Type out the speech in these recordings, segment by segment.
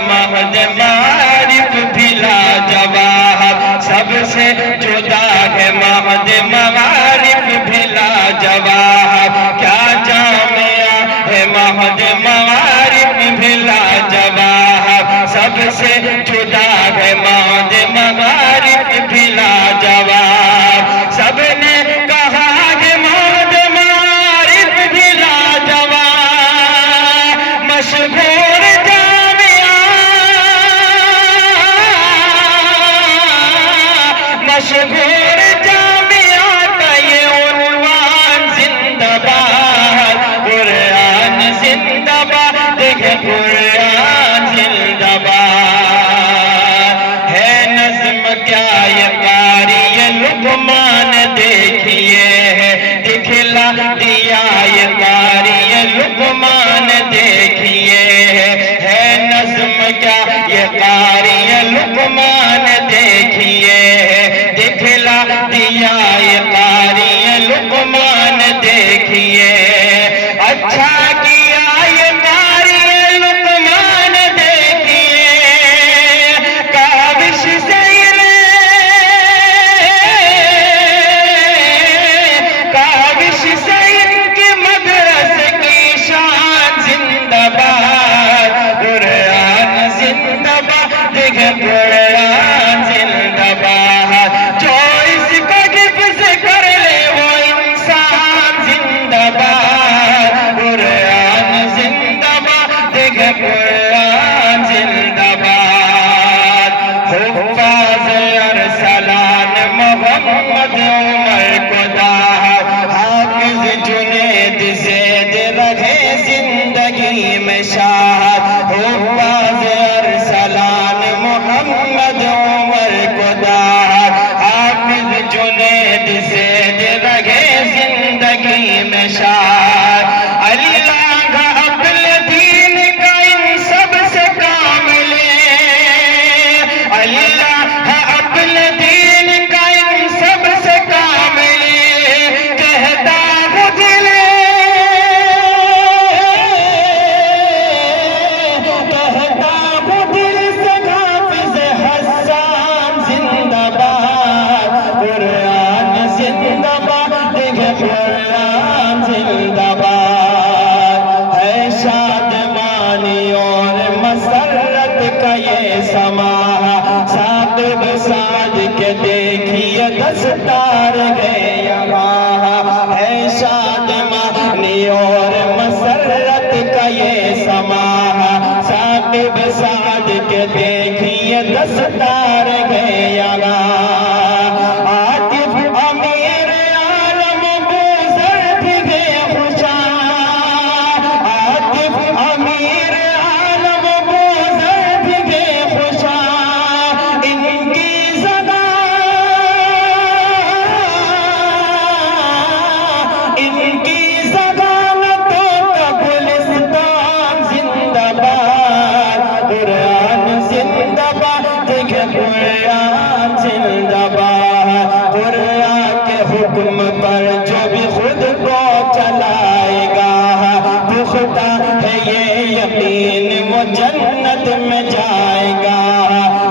महज मारिफ भी लाजवाब, सबसे जुदा है महज मारिफ भी लाजवाब। क्या जामिया है महज मारिफ भी लाजवाब, सबसे जुदा है महज मारिफ भी लाजवाब। सबने कहा है महज मारिफ भी लाजवाब, मशहूर जामिया, मशहूर जामिया का ये उन्वान जिंदाबाद, कुरान जिंदाबाद, देखे कुरान जिंदाबाद। है नज़्म क्या ये कारी ये लुक़मान देखिए, दिखला दिया ये कारी ये लुक़मान देखिए। है नज़्म क्या ये कारी ये लुक़मान देखिए, दिखला दिया ये कारी ये लुक़मान देखिए। अच्छा किया ये कारी ये लुक़मान देखिए, काबिश से काबिश से इनकी मदरस की शान जिंदाबाद, कुरान जिंदाबाद, देखे कुरान जिंदाबाद। जो इसको हिफ्ज़ कर ले वो इंसान जिंदाबाद, कुरान जिंदाबाद, देखे कुरान जिंदाबाद। हुफ़्फ़ाज़ अरसलान मोहम्मद उमर खुदा, हाफ़िज़ जुनैद ज़ैद रहे जिंदगी में शाह। हुफ़्फ़ाज़ अरसलान मोहम्मद उमर खुदा, हाफ़िज़ जुनैद ज़ैद रहे जिंदगी में शाह। अल्लाह का अपने दीन का इन सब से काम ले, अल्लाह का अपने दीन का इन सब से काम ले। कहता हूँ दिल, कहता हूँ दिल से हाफ़िज़ हसन जिंदाबाद, कुरान जिंदाबाद, देखे कुरान जिंदाबाद। है शादमानी और मसरत का ये समा, साकिब साज के देखिए दस्तार है यहाँ। है शादमानी और मसरत का ये समा, साकिब साज के देखिए दस्तार है यहाँ। आतिफ अमीर आलम गुज़र भी गए खुशा, आतिफ अमीर आलम गुज़र भी गए खुशा। इनकी इनकी ज़बानतों का गुलिस्तान जिंदाबाद, कुरान जिंदाबाद, देखे कुरान जिंदाबाद। कुरान के हुक्म पर जो भी खुद को चलाएगा, पुख्ता है ये यकीन वो जन्नत में जाएगा।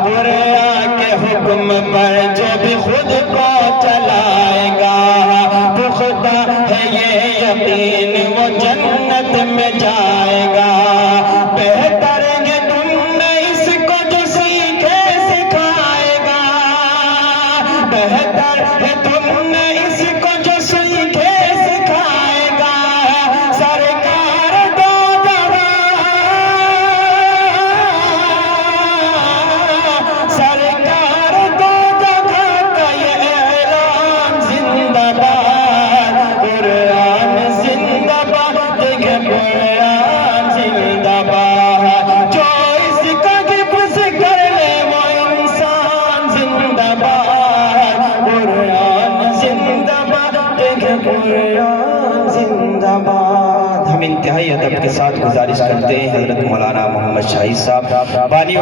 कुरान के हुक्म पर जो भी खुद को चलाएगा, पुख्ता है ये यकीन वो जन्नत में जाएगा। बेहतर है तुमने इसको जो सीखे सिखाएगा, बेहतर है तुमने इसको जो सीखे सिखाएगा। सरकार दो जहां, सरकार दो जहां का ये ऐलान जिंदाबाद, कुरान जिंदाबाद, देखे कुरान जिंदाबाद। जो इसका हिफ्ज़ कर ले वो इंसान जिंदाबाद, कुरान जिंदाबाद, देखे कुरान जिंदाबाद। हम इंतहाई अदब के साथ गुजारिश करते हैं हज़रत मौलाना मोहम्मद शाहिद साहब बानी